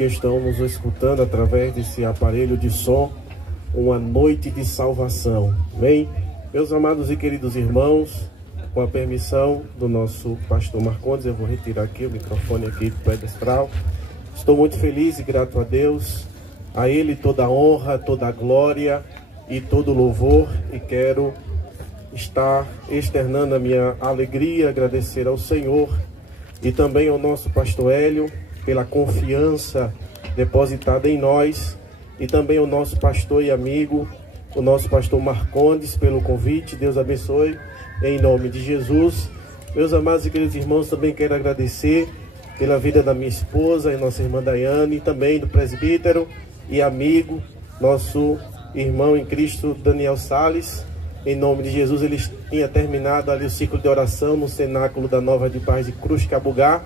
que estão nos escutando através desse aparelho de som, uma noite de salvação. Amém? Meus amados e queridos irmãos, com a permissão do nosso pastor Marcondes, eu vou retirar aqui o microfone aqui do pedestral. Estou muito feliz e grato a Deus, a Ele toda a honra, toda a glória e todo o louvor, e quero estar externando a minha alegria, agradecer ao Senhor e também ao nosso pastor Hélio pela confiança depositada em nós, e também ao nosso pastor e amigo, o nosso pastor Marcondes, pelo convite. Deus abençoe em nome de Jesus. Meus amados e queridos irmãos, também quero agradecer pela vida da minha esposa e nossa irmã Daiane, e também do presbítero e amigo, nosso irmão em Cristo Daniel Salles. Em nome de Jesus, ele tinha terminado ali o ciclo de oração no cenáculo da Nova de Paz de Cruz Cabugá,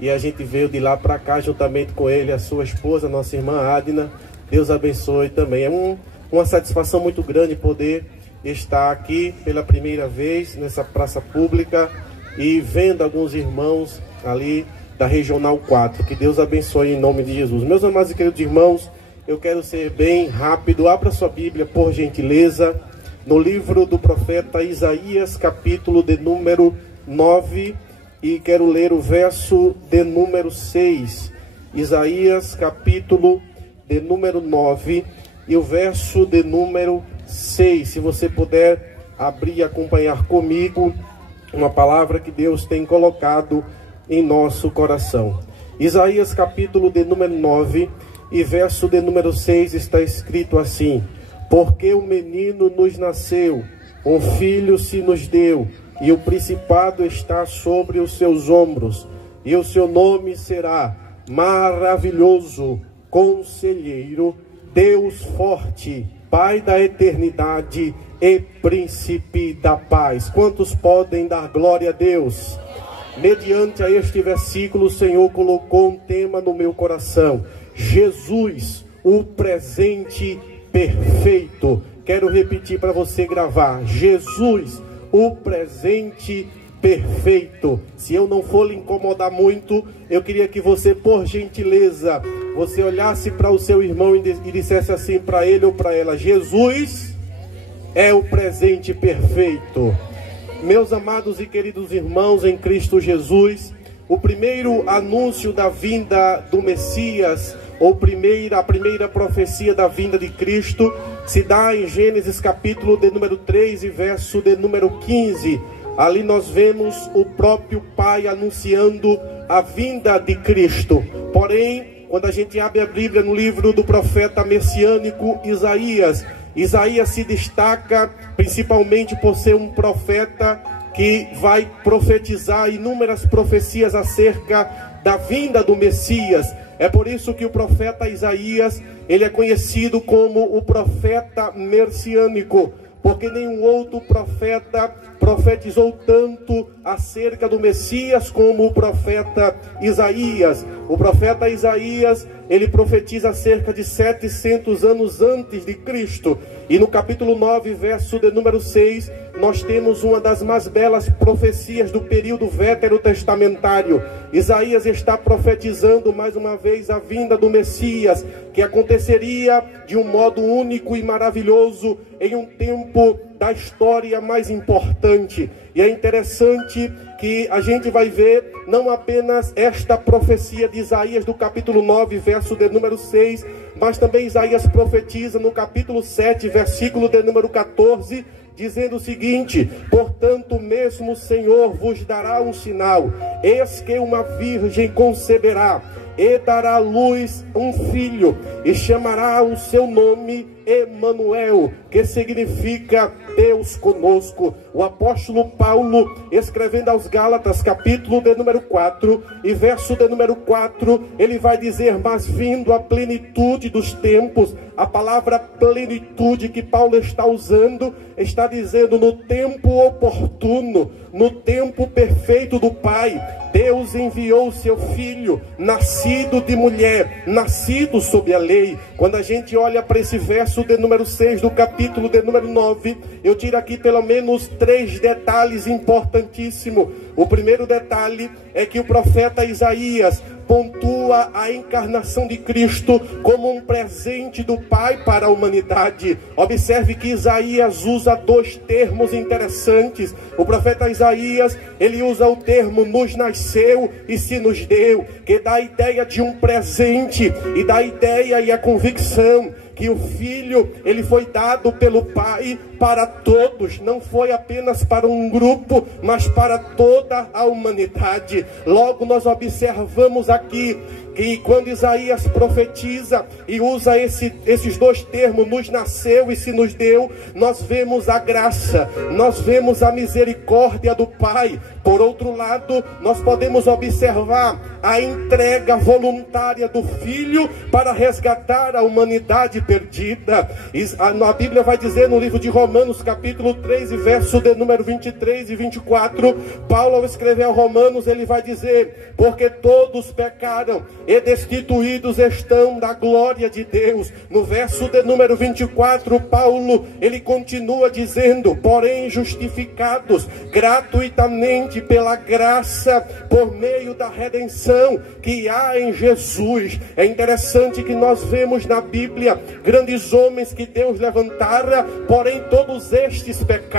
e a gente veio de lá para cá juntamente com ele, a sua esposa, nossa irmã Adna. Deus abençoe também. É uma satisfação muito grande poder estar aqui pela primeira vez nessa praça pública e vendo alguns irmãos ali da Regional 4. Que Deus abençoe em nome de Jesus. Meus amados e queridos irmãos, eu quero ser bem rápido. Abra sua Bíblia, por gentileza, no livro do profeta Isaías, capítulo de número 9, e quero ler o verso de número 6. Isaías, capítulo de número 9 e o verso de número 6. Se você puder abrir e acompanhar comigo uma palavra que Deus tem colocado em nosso coração. Isaías, capítulo de número 9 e verso de número 6, está escrito assim: porque um menino nos nasceu, um filho se nos deu, e o principado está sobre os seus ombros, e o seu nome será Maravilhoso, Conselheiro, Deus Forte, Pai da Eternidade e Príncipe da Paz. Quantos podem dar glória a Deus? Mediante a este versículo, o Senhor colocou um tema no meu coração: Jesus, o presente perfeito. Quero repetir para você gravar: Jesus, o presente perfeito. Se eu não for lhe incomodar muito, eu queria que você, por gentileza, você olhasse para o seu irmão e dissesse assim para ele ou para ela: Jesus é o presente perfeito. Meus amados e queridos irmãos em Cristo Jesus, o primeiro anúncio da vinda do Messias, ou a primeira profecia da vinda de Cristo, se dá em Gênesis capítulo de número 3 e verso de número 15. Ali nós vemos o próprio Pai anunciando a vinda de Cristo. Porém, quando a gente abre a Bíblia no livro do profeta messiânico Isaías, Isaías se destaca principalmente por ser um profeta que vai profetizar inúmeras profecias acerca da vinda do Messias. É por isso que o profeta Isaías, ele é conhecido como o profeta messiânico, porque nenhum outro profeta profetizou tanto acerca do Messias como o profeta Isaías. O profeta Isaías, ele profetiza cerca de 700 anos antes de Cristo. E no capítulo 9, verso de número 6, nós temos uma das mais belas profecias do período veterotestamentário. Isaías está profetizando mais uma vez a vinda do Messias, que aconteceria de um modo único e maravilhoso em um tempo da história mais importante. E é interessante que a gente vai ver não apenas esta profecia de Isaías do capítulo 9, verso de número 6, mas também Isaías profetiza no capítulo 7, versículo de número 14, dizendo o seguinte: portanto, mesmo o Senhor vos dará um sinal, eis que uma virgem conceberá e dará à luz um filho, e chamará o seu nome Emanuel, que significa Deus conosco. O apóstolo Paulo, escrevendo aos Gálatas, capítulo de número 4 e verso de número 4, ele vai dizer: mas vindo a plenitude dos tempos. A palavra plenitude que Paulo está usando, está dizendo no tempo oportuno, no tempo perfeito do Pai, Deus enviou o seu Filho, nascido de mulher, nascido sob a lei. Quando a gente olha para esse verso de número 6 do capítulo de número 9, eu tiro aqui pelo menos 3 detalhes importantíssimos. O primeiro detalhe é que o profeta Isaías pontua a encarnação de Cristo como um presente do Pai para a humanidade. Observe que Isaías usa dois termos interessantes. O profeta Isaías, ele usa o termo nos nasceu e se nos deu, que dá a ideia de um presente e dá a ideia e a convicção que o Filho, ele foi dado pelo Pai para todos, não foi apenas para um grupo, mas para toda a humanidade. Logo nós observamos aqui que quando Isaías profetiza e usa esses dois termos, nos nasceu e se nos deu, nós vemos a graça, nós vemos a misericórdia do Pai. Por outro lado, nós podemos observar a entrega voluntária do Filho para resgatar a humanidade perdida. A Bíblia vai dizer no livro de Romanos, capítulo 3, verso de número 23 e 24, Paulo, ao escrever a Romanos, ele vai dizer: porque todos pecaram e destituídos estão da glória de Deus. No verso de número 24, Paulo, ele continua dizendo: porém justificados gratuitamente pela graça, por meio da redenção que há em Jesus. É interessante que nós vemos na Bíblia grandes homens que Deus levantara, porém todos estes pecaram.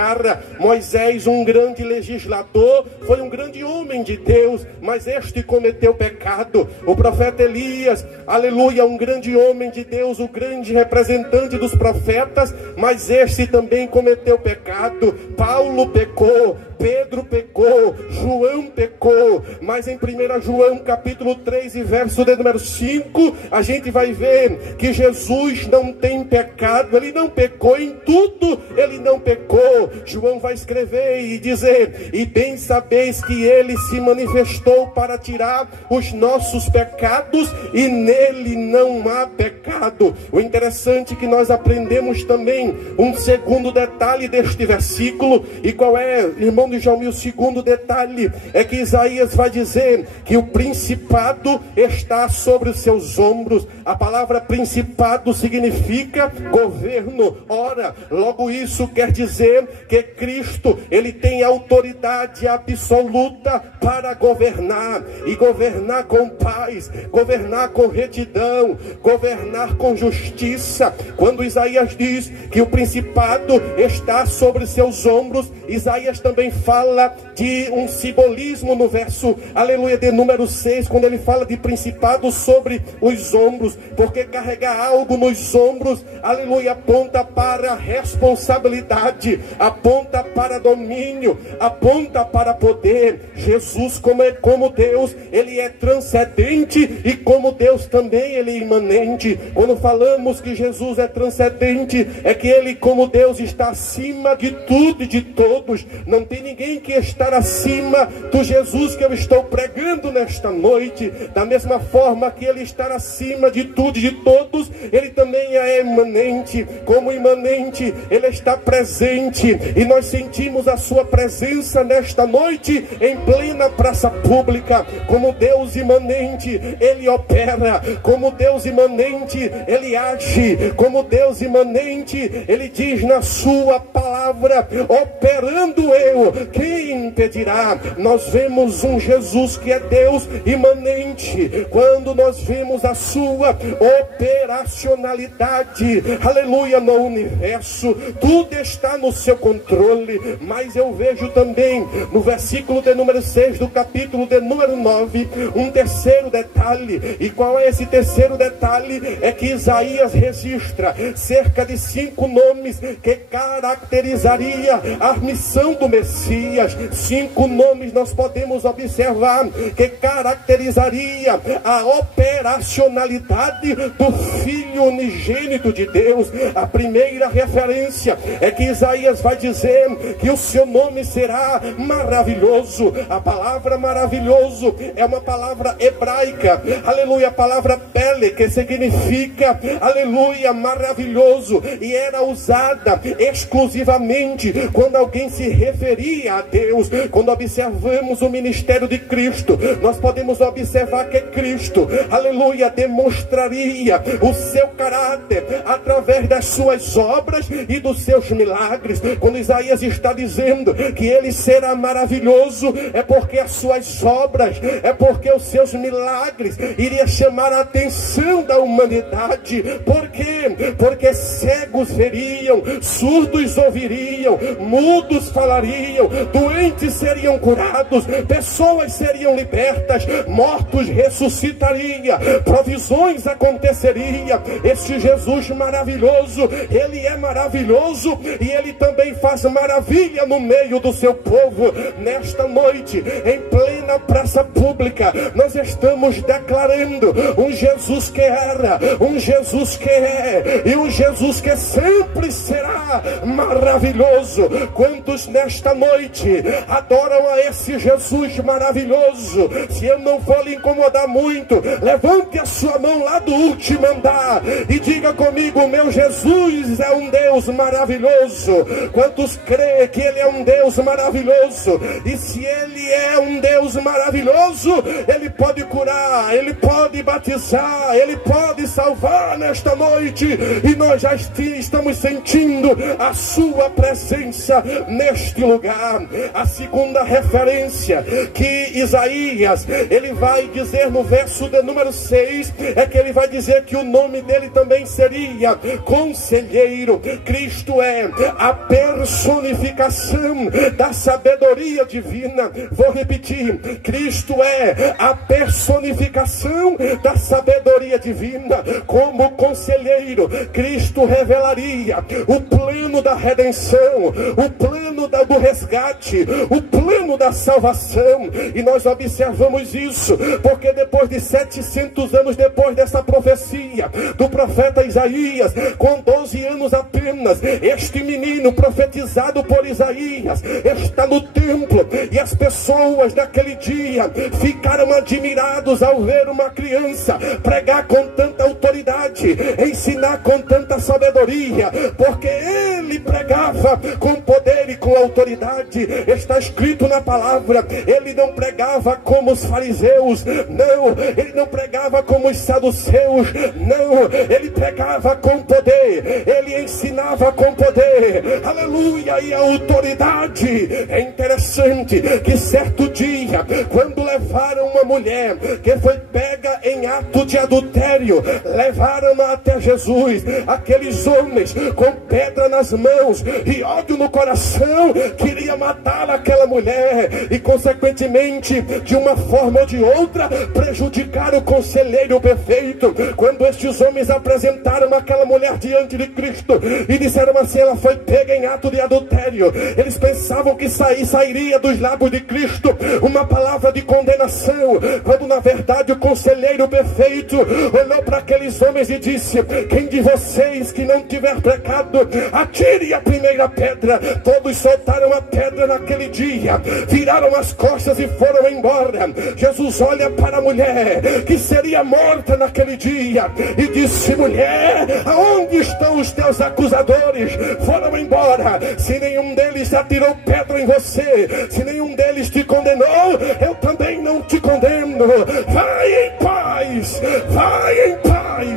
Moisés, um grande legislador, foi um grande homem de Deus, mas este cometeu pecado. O profeta Elias, aleluia, um grande homem de Deus, o grande representante dos profetas, mas este também cometeu pecado. Paulo pecou, Pedro pecou, João pecou, mas em 1 João capítulo 3 e verso de número 5, a gente vai ver que Jesus não tem pecado, ele não pecou em tudo, ele não pecou. João vai escrever e dizer: e bem sabeis que ele se manifestou para tirar os nossos pecados e nele não há pecado. O interessante é que nós aprendemos também um segundo detalhe deste versículo. E qual é, irmão de João? E o segundo detalhe é que Isaías vai dizer que o principado está sobre os seus ombros. A palavra principado significa governo. Ora, logo isso quer dizer que Cristo, ele tem autoridade absoluta para governar, e governar com paz, governar com retidão, governar com justiça. Quando Isaías diz que o principado está sobre seus ombros, Isaías também fala de um simbolismo no verso, aleluia, de número 6, quando ele fala de principado sobre os ombros, porque carregar algo nos ombros, aleluia, aponta para responsabilidade, aponta para domínio, aponta para poder. Jesus, como Deus, ele é transcendente, e como Deus também ele é imanente. Quando falamos que Jesus é transcendente, é que ele, como Deus, está acima de tudo e de todos. Não tem ninguém que está acima do Jesus que eu estou pregando nesta noite. Da mesma forma que ele está acima de tudo e de todos, ele também é imanente. Como imanente, ele está presente, e nós sentimos a sua presença nesta noite em plena praça pública. Como Deus imanente, ele opera. Como Deus imanente, ele age. Como Deus imanente, ele diz na sua palavra: operando eu, quem impedirá? Nós vemos um Jesus que é Deus imanente. Quando nós vemos a sua operacionalidade, aleluia, no universo, tudo está no seu controle. Mas eu vejo também no versículo de número 6 do capítulo de número 9 um terceiro detalhe. E qual é esse terceiro detalhe? É que Isaías registra cerca de 5 nomes que caracterizaria a missão do Messias. 5 nomes nós podemos observar que caracterizaria a operacionalidade do Filho unigênito de Deus. A primeira referência é que Isaías vai dizer que o seu nome será maravilhoso. A palavra maravilhoso é uma palavra hebraica, aleluia, a palavra pele, que significa significa, aleluia, maravilhoso, e era usada exclusivamente quando alguém se referia a Deus. Quando observamos o ministério de Cristo, nós podemos observar que Cristo, aleluia, demonstraria o seu caráter através das suas obras e dos seus milagres. Quando Isaías está dizendo que ele será maravilhoso, é porque as suas obras, é porque os seus milagres iria chamar a atenção da humanidade. Por quê? Porque cegos veriam, surdos ouviriam, mudos falariam, doentes seriam curados, pessoas seriam libertas, mortos ressuscitariam, provisões aconteceriam. Este Jesus maravilhoso, ele é maravilhoso e ele também faz maravilha no meio do seu povo. Nesta noite, em plena praça pública, nós estamos declarando um Jesus que era, um Jesus que é e um Jesus que sempre será maravilhoso. Quantos nesta noite adoram a esse Jesus maravilhoso? Se eu não for lhe incomodar muito, levante a sua mão lá do último andar e diga comigo: meu Jesus é um Deus maravilhoso. Quantos creem que ele é um Deus maravilhoso? E se ele é um Deus maravilhoso, ele pode curar, ele pode batizar, ele pode salvar nesta noite, e nós já estamos sentindo a sua presença neste lugar. A segunda referência que Isaías ele vai dizer no verso de número 6 é que ele vai dizer que o nome dele também seria Conselheiro. Cristo é a personificação da sabedoria divina. Vou repetir: Cristo é a personificação da sabedoria divina. Como conselheiro, Cristo revelaria o plano da redenção, o plano do resgate, o plano da salvação. E nós observamos isso porque depois de 700 anos depois dessa profecia do profeta Isaías, com 12 anos apenas, este menino profetizado por Isaías está no templo, e as pessoas daquele dia ficaram admirados ao ver uma criança pregar com tanta autoridade, ensinar com tanta sabedoria, porque ele pregava com poder e com autoridade. Está escrito na palavra: ele não pregava como os fariseus, não, ele não pregava como os saduceus, não, ele pregava com poder, ele ensinava com poder, aleluia, e a autoridade. É interessante que certo dia, quando levaram uma mulher que foi pega em ato de adultério, levaram-na até Jesus, aqueles homens com pedra nas mãos e ódio no coração, queria matar aquela mulher e consequentemente, de uma forma ou de outra, prejudicar o conselheiro perfeito. Quando estes homens apresentaram aquela mulher diante de Cristo e disseram assim: ela foi pega em ato de adultério, eles pensavam que sairia dos lábios de Cristo uma palavra de condenação, quando na verdade o conselheiro perfeito olhou para aqueles homens e disse: quem de vocês que não tiver pecado, atire a primeira pedra. Todos soltaram a pedra naquele dia, viraram as costas e foram embora. Jesus olha para a mulher que seria morta naquele dia e disse: mulher, aonde estão os teus acusadores? Foram embora. Se nenhum deles atirou pedra em você, se nenhum deles te condenou, eu também não te condeno. Vai em paz, vai em paz,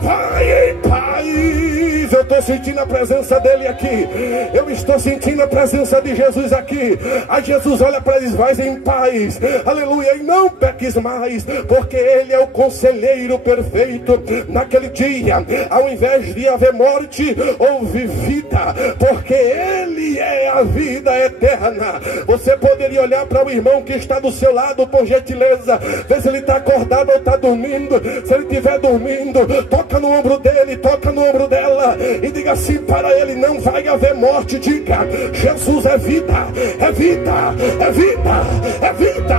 vai em paz. Eu estou sentindo a presença dele aqui, eu estou sentindo a presença de Jesus aqui. Aí Jesus olha para eles: vai em paz, aleluia, e não peques mais, porque ele é o conselheiro perfeito. Naquele dia, ao invés de haver morte, houve vida, porque ele é a vida eterna. Você poderia olhar para o irmão que está do seu lado, por gentileza, ver se ele está acordado ou está dormindo. Se ele estiver dormindo, toca no ombro dele, toca no ombro dela e diga assim para ele: não vai haver morte. Diga: Jesus é vida, é vida, é vida, é vida.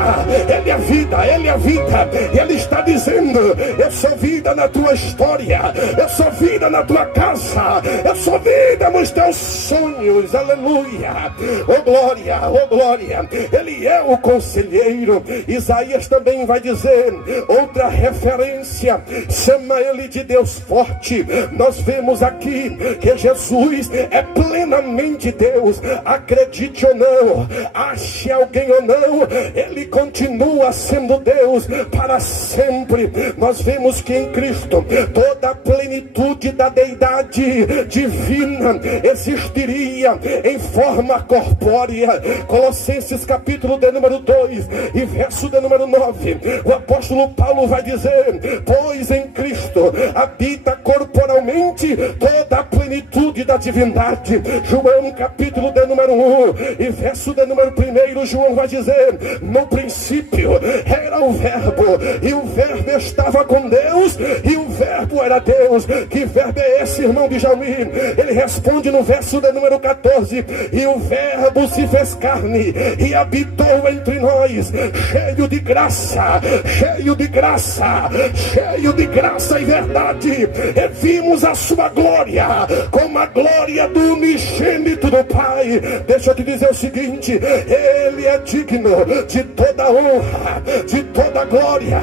Ele é vida, ele é vida. E ele está dizendo: eu sou vida na tua história, eu sou vida na tua casa, eu sou vida nos teus sonhos. Aleluia, oh glória, oh glória. Ele é o conselheiro. Isaías também vai dizer outra referência, chama ele de Deus forte. Nós vemos aqui que Jesus é plenamente Deus. Acredite ou não, ache alguém ou não, ele continua sendo Deus para sempre. Nós vemos que em Cristo toda a plenitude da deidade divina existiria em forma corpórea. Colossenses capítulo de número 2 e verso de número 9, o apóstolo Paulo vai dizer: pois em Cristo habita corporalmente toda a plenitude da divindade. João capítulo de número 1 e verso de número 1, João vai dizer: no princípio era o verbo, e o verbo estava com Deus, e o verbo era Deus. Que verbo é esse, irmão de Jaumir? Ele responde no verso de número 14: e o verbo se fez carne e habitou entre nós, cheio de graça, cheio de graça, cheio de graça e verdade. E vimos a sua glória como a glória do unigênito do Pai. Deixa eu te dizer o seguinte: ele é digno de toda honra, de toda glória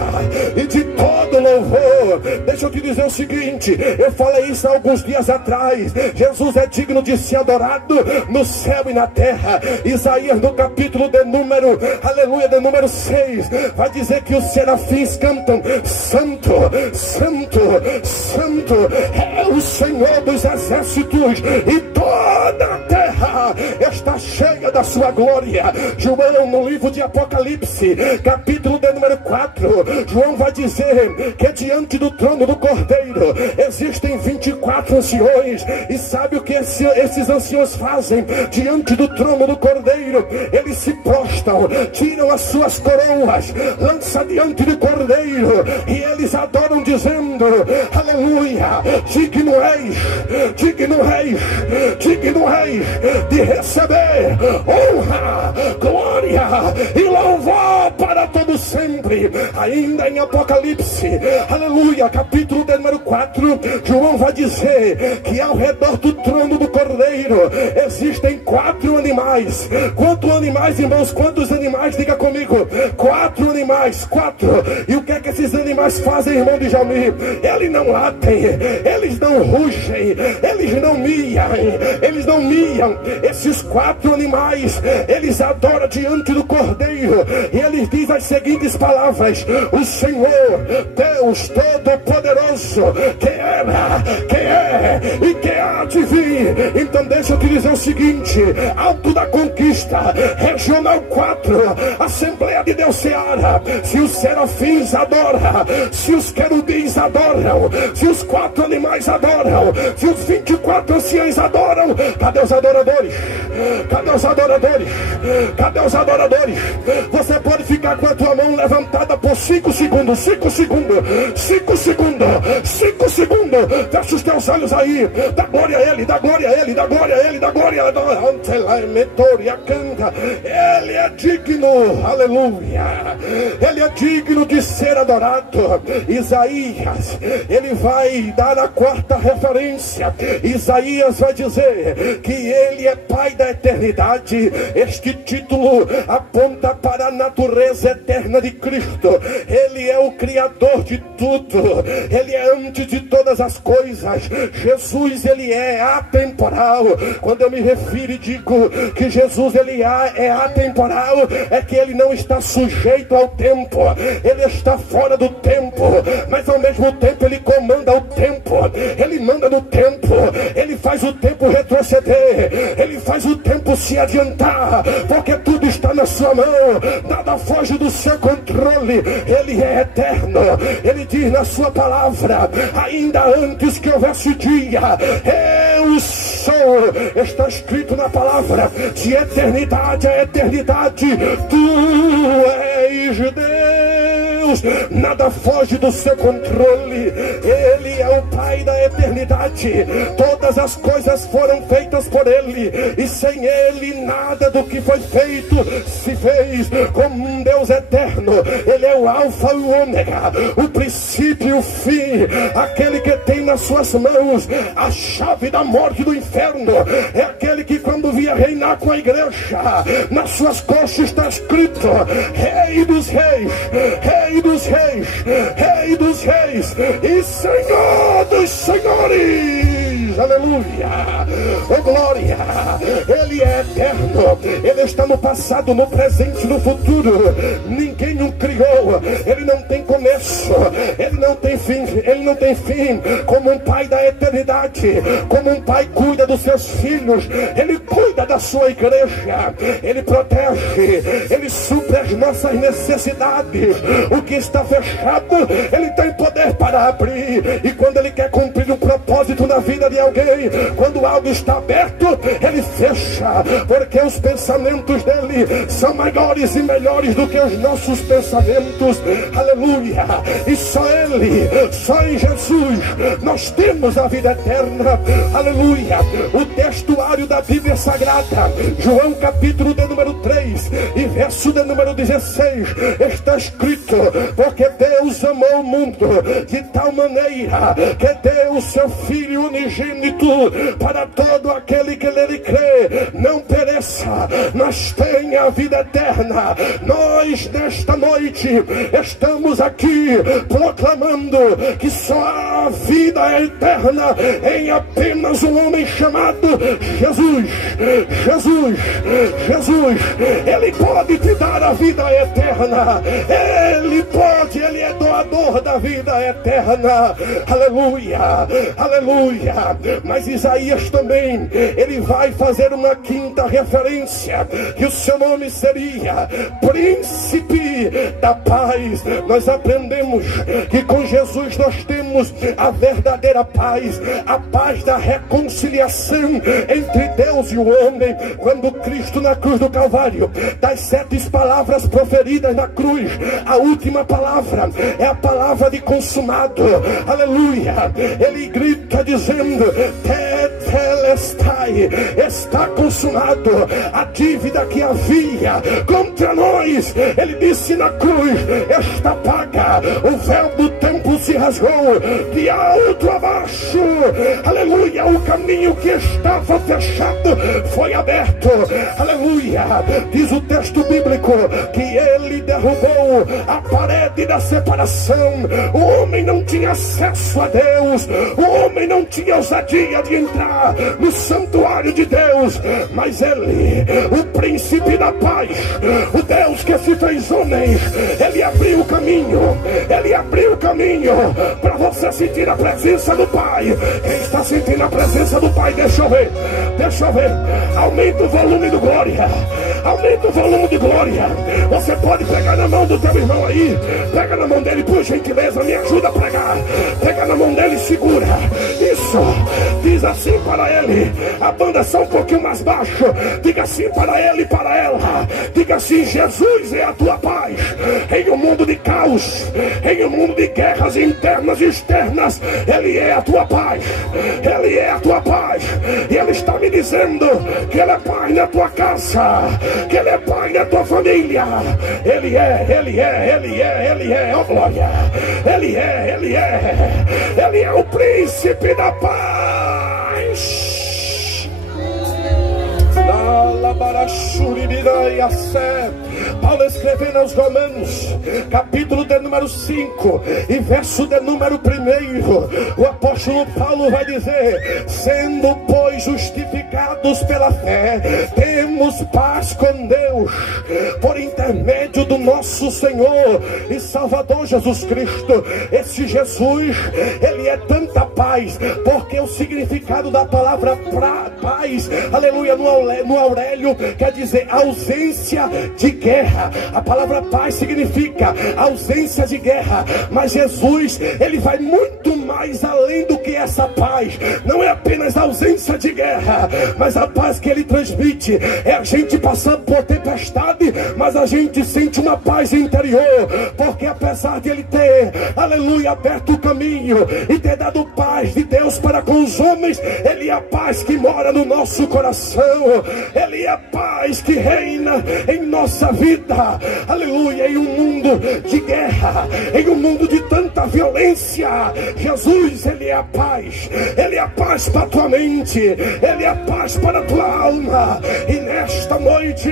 e de todo louvor. Deixa eu te dizer o seguinte, eu falei isso há alguns dias atrás: Jesus é digno de ser adorado no céu e na terra. Isaías no capítulo de número, aleluia, de número 6, vai dizer que os serafins cantam: santo, santo, santo é o Senhor dos exércitos, e toda a terra está cheia da sua glória. João no livro de Apocalipse capítulo de número 4, João vai dizer que diante do trono do Cordeiro existem 24 anciões. E sabe o que esses anciões fazem diante do trono do Cordeiro? Eles se prostam, tiram as suas coroas, lançam diante do Cordeiro e eles adoram dizendo: aleluia, digno és, digno és, digno és de receber honra, glória e louvor para todo sempre. Ainda em Apocalipse, aleluia, capítulo de número 4, João vai dizer que ao redor do trono do Cordeiro existem 4 animais. Quantos animais, irmãos? Quantos animais? Diga comigo: 4 animais, 4. E o que é que esses animais fazem, irmão de Jaumir? Eles não latem, eles não rugem, eles não miam, eles não miam. Esses 4 animais, eles adoram diante do Cordeiro, e eles dizem as seguintes palavras: o Senhor Deus Todo-Poderoso, que era, que é e que há de vir. Então deixa eu te dizer o seguinte: Alto da Conquista, Regional 4, Assembleia de Deus Ceará, se os serafins adoram, se os querubins adoram, se os 4 animais adoram, se os 24 anciãos adoram, cadê os adoradores? Cadê os adoradores? Cadê os adoradores? Você pode ficar com a tua mão levantada por 5 segundos, 5 segundos, 5 segundos, 5 segundos. Fecha os teus olhos aí. Dá glória a Ele, dá glória a Ele, dá glória a Ele, dá glória a Ele. Ele é digno, aleluia. Ele é digno de ser adorado. Isaías, ele vai dar a 4ª referência. Isaías vai dizer que Ele é Pai da eternidade. Este título aponta para a natureza eterna de Cristo. Ele é o Criador de tudo. Ele é antes de todas as coisas. Jesus, ele é atemporal. Quando eu me refiro e digo que Jesus ele é atemporal, é que ele não está sujeito ao tempo. Ele está fora do tempo, mas ao mesmo tempo ele comanda o tempo. Ele manda no tempo. Ele faz o tempo retroceder. Ele faz o tempo se adiantar, porque tudo está na sua mão. Nada foge do seu controle. Ele é eterno. Ele diz na sua palavra: ainda antes que houvesse dia, eu sou. Está escrito na palavra: de eternidade a eternidade, tu és Deus. Nada foge do seu controle. Ele é o Pai da eternidade. Todas as coisas foram feitas por Ele, e sem Ele nada do que foi feito se fez. Como um Deus eterno, Ele é o alfa e o ômega, o princípio e o fim, aquele que tem nas suas mãos a chave da morte e do inferno. É aquele que, quando via reinar com a igreja, nas suas costas está escrito: Rei dos reis, Rei dos reis, Rei dos reis e Senhor dos senhores. Aleluia, oh glória. Ele é eterno, Ele está no passado, no presente e no futuro. Ninguém o criou, Ele não tem começo, Ele não tem fim, Ele não tem fim. Como um pai da eternidade, como um pai cuida dos seus filhos, Ele cuida da sua igreja, Ele protege, Ele supre as nossas necessidades. O que está fechado, Ele tem poder para abrir. E quando Ele quer cumprir um propósito na vida de alguém, quando algo está aberto, Ele fecha, porque os pensamentos dele são maiores e melhores do que os nossos pensamentos. Aleluia. E só Ele, só em Jesus nós temos a vida eterna. Aleluia. O textuário da Bíblia Sagrada, João capítulo de número 3 e verso de número 16, está escrito: porque Deus amou o mundo de tal maneira que deu o seu Filho unigênito, para todo aquele que nele crê não pereça, mas tenha a vida eterna. Nós nesta noite estamos aqui proclamando que só há vida eterna em apenas um homem chamado Jesus. Jesus, Jesus, Ele pode te dar a vida eterna, Ele pode, Ele é doador da vida eterna. Aleluia, aleluia. Mas Isaías também, ele vai fazer uma quinta referência, que o seu nome seria Príncipe da Paz. Nós aprendemos que com Jesus nós temos a verdadeira paz, a paz da reconciliação entre Deus e o homem. Quando Cristo na cruz do Calvário, das 7 palavras proferidas na cruz, a última palavra é a palavra de consumado. Aleluia. Ele grita dizendo: Tetelestai, está consumado. A dívida que havia contra nós, Ele disse na cruz, está paga. O véu do templo se rasgou de alto a baixo. Aleluia. O caminho que estava fechado foi aberto. Aleluia. Diz o texto bíblico que Ele derrubou a parede da separação. O homem não tinha acesso a Deus, o homem não tinha ousadia de entrar no santuário de Deus, mas Ele, o príncipe da paz, o Deus que se fez homem, Ele abriu o caminho, Ele abriu o caminho para você sentir a presença do Pai. Quem está sentindo a presença do Pai, deixa eu ver, deixa eu ver. Aumenta o volume do glória, aumenta o volume de glória. Você pode pegar na mão do teu irmão aí, pega na mão dele, por gentileza, me ajuda a pregar. Pega na mão dele e segura. Isso, diz assim para ele. A banda só um pouquinho mais baixo. Diga assim para ele e para ela. Diga assim: Jesus é a tua paz. Em um mundo de caos, em um mundo de guerras internas e externas, Ele é a tua paz. Ele é a tua paz. E Ele está me dizendo que Ele é pai na tua casa, que Ele é pai na tua família. Ele é, Ele é, Ele é, Ele é, ó glória. Ele é, Ele é, Ele é o príncipe da paz. Paulo escrevendo aos Romanos, capítulo de número 5 e verso de número 1, o apóstolo Paulo vai dizer: sendo pois justificados pela fé, temos paz com Deus por intermédio do nosso Senhor e Salvador Jesus Cristo. Esse Jesus, Ele é tanta paz, porque o significado da palavra paz, aleluia, no Aurélio quer dizer ausência de guerra. A palavra paz significa ausência de guerra, mas Jesus, Ele vai muito muito mais além do que essa paz. Não é apenas a ausência de guerra, mas a paz que ele transmite é a gente passando por tempestade, mas a gente sente uma paz interior, porque apesar de ele ter, aleluia, aberto o caminho e ter dado paz de Deus para com os homens, ele é a paz que mora no nosso coração, ele é a paz que reina em nossa vida, aleluia. Em um mundo de guerra, em um mundo de tanta violência, Jesus, ele é a paz, ele é a paz para a tua mente, ele é a paz para a tua alma. E nesta noite,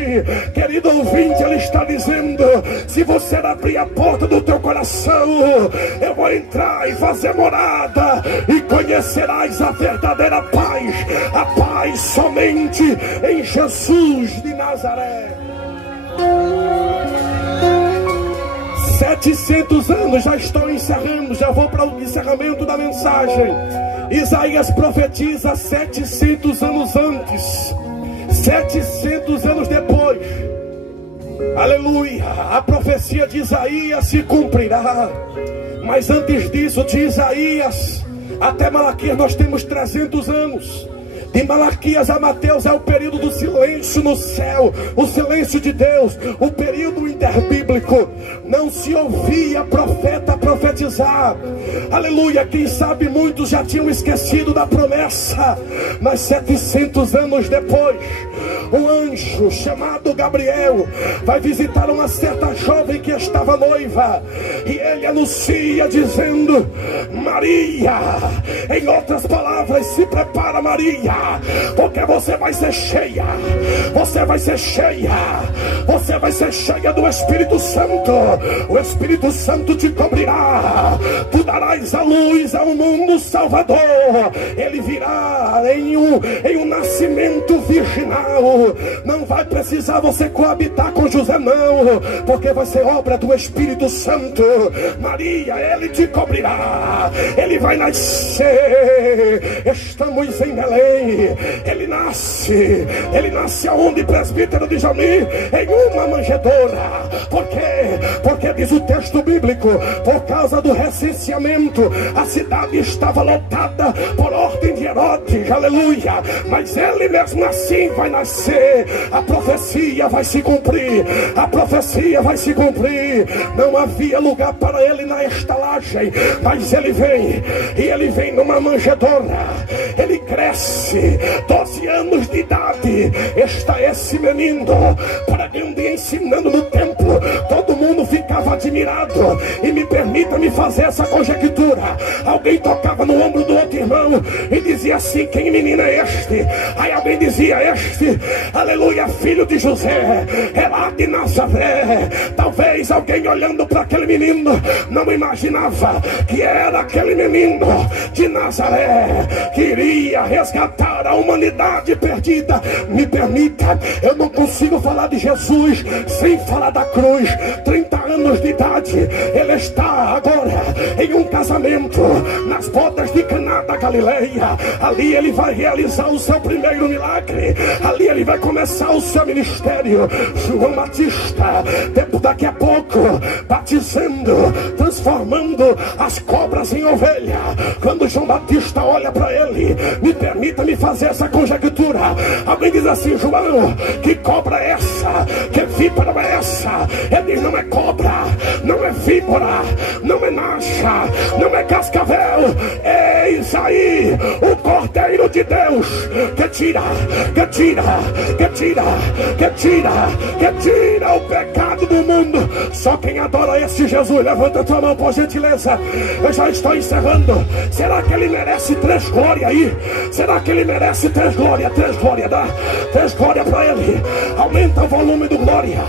querido ouvinte, ele está dizendo: se você abrir a porta do teu coração, eu vou entrar e fazer morada, e conhecerás a verdadeira paz, a paz somente em Jesus de Nazaré. 700 anos, já estou encerrando, já vou para o encerramento da mensagem. Isaías profetiza 700 anos antes, 700 anos depois, aleluia, a profecia de Isaías se cumprirá. Mas antes disso, de Isaías até Malaquias nós temos 300 anos. De Malaquias a Mateus é o período do silêncio no céu, o silêncio de Deus, o período interbíblico. Não se ouvia profeta profetizar, aleluia. Quem sabe muitos já tinham esquecido da promessa, mas 700 anos depois, um anjo chamado Gabriel vai visitar uma certa jovem que estava noiva, e ele anuncia dizendo: Maria, em outras palavras, se prepara, Maria, porque você vai ser cheia, você vai ser cheia, você vai ser cheia do Espírito Santo. O Espírito Santo te cobrirá, tu darás a luz ao mundo salvador. Ele virá em um nascimento virginal. Não vai precisar você coabitar com José, não, porque vai ser obra do Espírito Santo. Maria, ele te cobrirá, ele vai nascer. Estamos em Belém. Ele nasce aonde, presbítero de Jami? Em uma manjedoura. Por quê? Porque diz o texto bíblico, por causa do recenseamento, a cidade estava lotada por ordem de Herodes, aleluia. Mas ele mesmo assim vai nascer. A profecia vai se cumprir, a profecia vai se cumprir. Não havia lugar para ele na estalagem, mas ele vem, e ele vem numa manjedoura. Ele cresce, 12 anos de idade, está esse menino, para que um dia ensinando no templo, todo mundo ficava admirado. E me permita-me fazer essa conjectura: alguém tocava no ombro do outro irmão e dizia assim: quem menino é este? Aí alguém dizia: este, aleluia, filho de José, é lá de Nazaré. Talvez alguém olhando para aquele menino não imaginava que era aquele menino de Nazaré que iria resgatar a humanidade perdida. Me permita, eu não consigo falar de Jesus sem falar da cruz. 30 anos de idade, ele está agora em um casamento nas bodas de Caná da Galileia. Ali ele vai realizar o seu primeiro milagre, ali ele vai começar o seu ministério. João Batista, daqui a pouco, batizando, transformando as cobras em ovelha. Quando João Batista olha para ele, me permita-me fazer essa conjectura. Alguém diz assim: João, que cobra é essa? Que víbora é essa? Ele diz: não é cobra, não é víbora, não é nacha, não é cascavel. Eis aí o Cordeiro de Deus que tira o pecado do mundo. Só quem adora esse Jesus, levanta a tua mão por gentileza. Eu já estou encerrando. Será que ele merece 3 glórias aí? Será que ele merece 3 glórias? 3 glórias, dá 3 glórias para ele. Aumenta o volume do glória.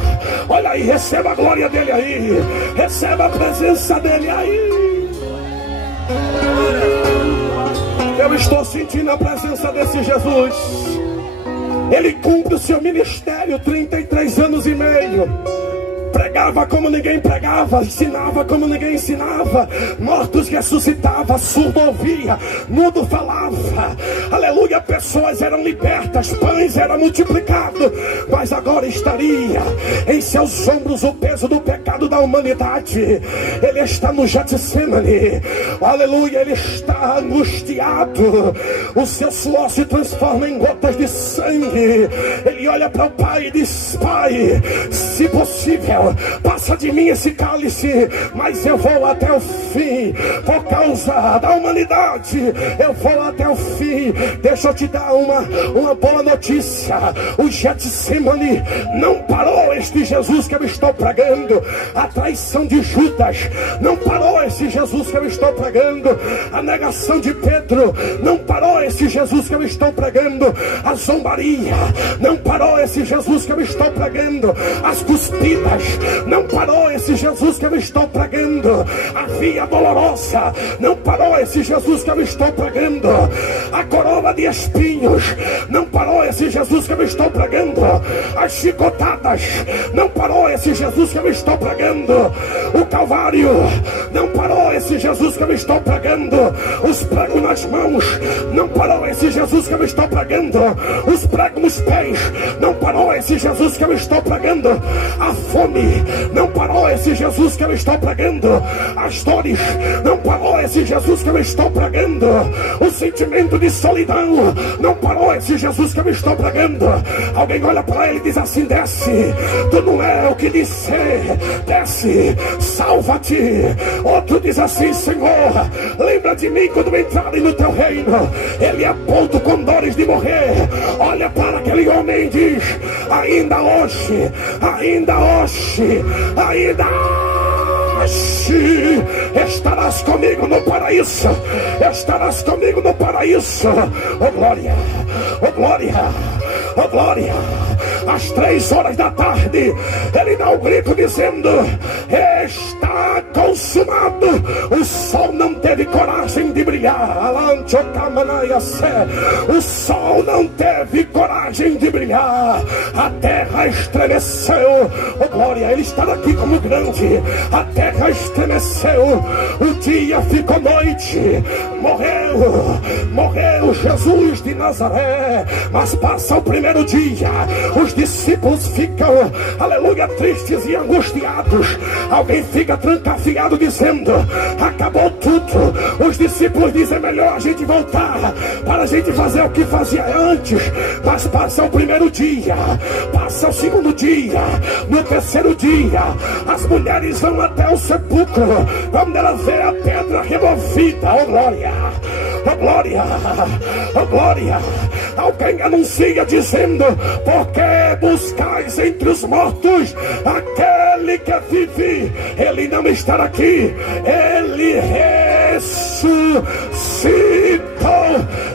Olha aí, receba a glória dele aí, receba a presença dele aí. Eu estou sentindo a presença desse Jesus. Ele cumpre o seu ministério 33 anos e meio, pregava como ninguém pregava, ensinava como ninguém ensinava, mortos ressuscitava, surdo ouvia, mudo falava, aleluia, pessoas eram libertas, pães eram multiplicados, mas agora estaria em seus ombros o peso do pecado da humanidade. Ele está no Getsemane, aleluia, ele está angustiado, o seu suor se transforma em gotas de sangue, ele olha para o Pai e diz: Pai, se possível, passa de mim esse cálice, mas eu vou até o fim, por causa da humanidade, eu vou até o fim. Deixa eu te dar uma boa notícia: o Getsemane não parou este Jesus que eu estou pregando, a traição de Judas não parou esse Jesus que eu estou pregando, a negação de Pedro não parou esse Jesus que eu estou pregando, a zombaria não parou esse Jesus que eu estou pregando, as cuspidas não parou esse Jesus que eu estou pregando, a via dolorosa não parou esse Jesus que eu estou pregando, a coroa de espinhos não parou esse Jesus que eu estou pregando, as chicotadas não parou esse Jesus que eu estou pregando, o Calvário não parou esse Jesus que eu estou pregando, os pregos nas mãos não parou esse Jesus que eu estou pregando, os pregos nos pés não parou esse Jesus que eu estou pregando, a fome não parou esse Jesus que eu estou pregando, as dores não parou esse Jesus que eu estou pregando, o sentimento de solidão não parou esse Jesus que eu estou pregando. Alguém olha para ele e diz assim: desce, tu não é o que disser, desce, salva-te. Outro diz assim: Senhor, lembra de mim quando entrarem no teu reino. Ele é ponto com dores de morrer, olha para aquele homem e diz: ainda hoje, ainda hoje, ainda hoje estarás comigo no paraíso, estarás comigo no paraíso. Oh glória, oh glória, oh glória. Às 3 horas da tarde ele dá um grito dizendo: está consumado. O sol não teve coragem de brilhar, o sol não teve coragem de brilhar, a terra estremeceu. Oh glória, ele está aqui como grande, a terra estremeceu, o dia ficou noite, morreu Jesus de Nazaré. Mas passa o primeiro dia, os discípulos ficam, aleluia, tristes e angustiados. Alguém fica trancafiado dizendo: acabou tudo. Os discípulos dizem: melhor a gente voltar para a gente fazer o que fazia antes. Mas passa o primeiro dia, passa o segundo dia, no terceiro dia as mulheres vão até o sepulcro, quando elas vê a pedra removida. Oh glória, oh glória, oh glória. Alguém anuncia dizendo: porque buscais entre os mortos aquele que vive? Ele não está aqui, ele ressuscitou.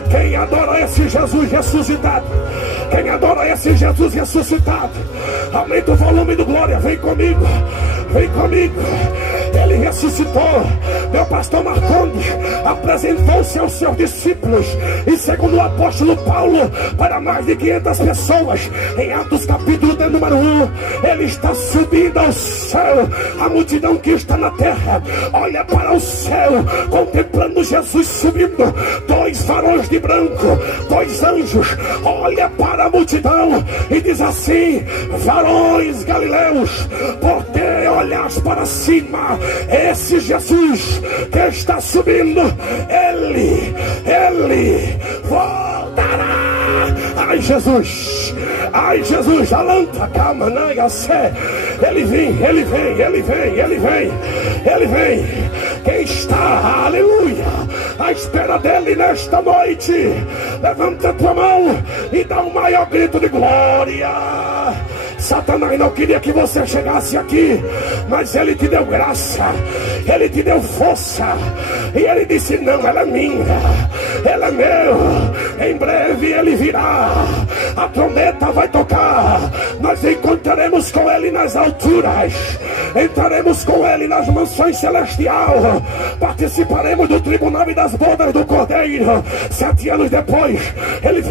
Quem adora esse Jesus ressuscitado, quem adora esse Jesus ressuscitado, aumenta o volume do glória. Vem comigo, vem comigo. Ele ressuscitou. Meu pastor Marcondes apresentou-se aos seus discípulos, e segundo o apóstolo Paulo, para mais de 500 pessoas, em Atos capítulo de número 1. Ele está subindo ao céu. A multidão que está na terra olha para o céu, contemplando Jesus subindo. 2 varões de branco, 2 anjos, olha para a multidão e diz assim: varões galileus, por que olhas para cima? Esse Jesus que está subindo, ele voltará. Ai Jesus, ai Jesus, alanta, calma, sé. Ele vem, ele vem, ele vem, ele vem, ele vem. Quem está, aleluia, à espera dele nesta noite, levanta a tua mão e dá um maior grito de glória. Satanás não queria que você chegasse aqui, mas ele te deu graça, ele te deu força, e ele disse: não, ela é minha, ela é meu. Em breve ele virá, a trombeta vai tocar, nós encontraremos com Ele nas alturas, entraremos com Ele nas mansões celestiais, participaremos do tribunal e das bodas do Cordeiro. 7 anos depois, Ele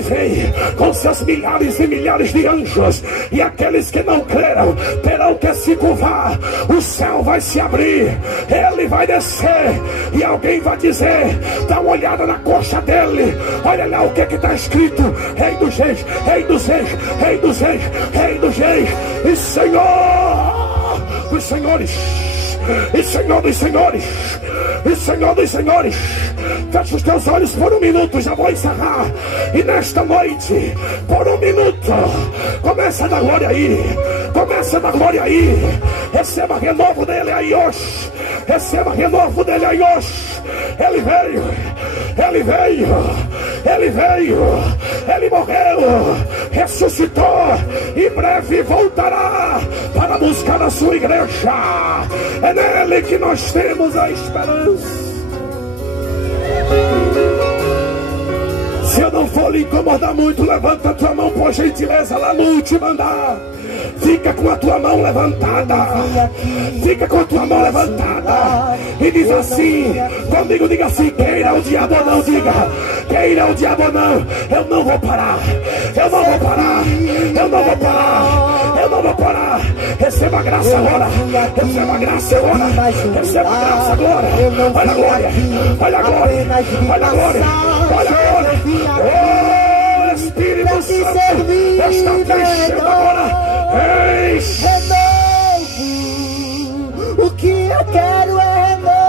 vem com seus milhares e milhares de anjos, e aqueles que não creram terão que se curvar. O céu vai se abrir, Ele vai descer, e alguém vai dizer: dá uma olhada na coxa dele, olha lá o que está escrito: Rei dos Reis, Rei dos Reis, Rei dos Reis, Rei dos Reis, e Senhor dos Senhores, e Senhor dos Senhores, e Senhor dos Senhores. Fecha os teus olhos por um minuto, já vou encerrar. E nesta noite, por um minuto, começa a dar glória aí, começa a dar glória aí. Receba renovo dele aí hoje, receba renovo dele aí hoje. Ele veio, Ele veio, Ele veio, Ele morreu, ressuscitou, e breve voltará para buscar a sua igreja. É nele que nós temos a esperança. Se eu não for lhe incomodar muito, levanta a tua mão por gentileza lá no último andar. Fica com a tua mão levantada, fica com a tua mão levantada, e diz assim comigo, diga assim: queira o diabo ou não, diga, queira o diabo ou não, eu não vou parar, eu não vou parar, eu não vou parar, eu não vou parar. Receba a graça agora, receba a graça agora, receba a graça agora. Olha a glória, olha a glória, olha a glória, olha a glória. Oh, Espírito Santo está crescendo agora. Renovo, o que eu quero é renovo.